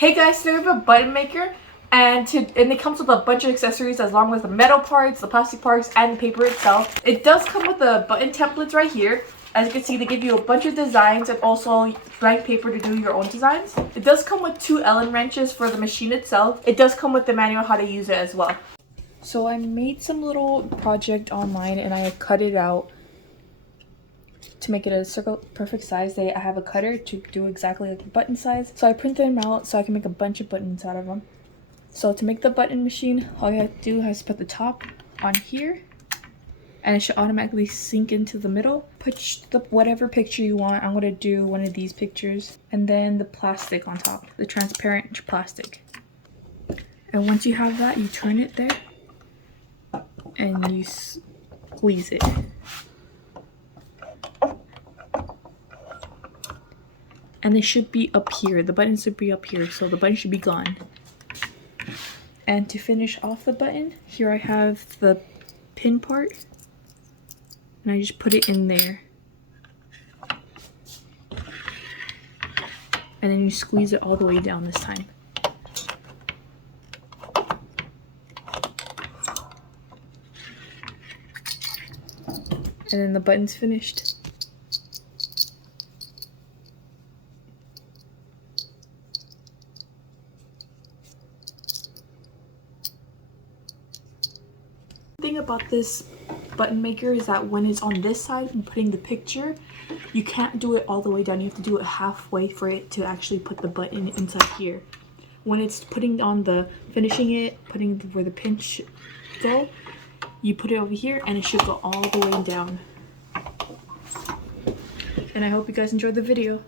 Hey guys, today we have a button maker and it comes with a bunch of accessories as long as the metal parts, the plastic parts, and the paper itself. It does come with the button templates right here. As you can see, they give you a bunch of designs and also blank paper to do your own designs. It does come with 2 Allen wrenches for the machine itself. It does come with the manual how to use it as well. So I made some little project online and I cut it out to make it a circle perfect size. I have a cutter to do exactly like the button size. So I printed them out so I can make a bunch of buttons out of them. So to make the button machine, all you have to do is put the top on here and it should automatically sink into the middle. Put whatever picture you want. I'm gonna do one of these pictures and then the plastic on top, the transparent plastic. And once you have that, you turn it there and you squeeze it. And they should be up here. The button should be up here, so the button should be gone. And to finish off the button, here I have the pin part. And I just put it in there. And then you squeeze it all the way down this time. And then the button's finished. The thing about this button maker is that when it's on this side and putting the picture, you can't do it all the way down. You have to do it halfway for it to actually put the button inside here. When it's putting on the finishing it, putting where the pin should go, you put it over here and it should go all the way down. And I hope you guys enjoyed the video.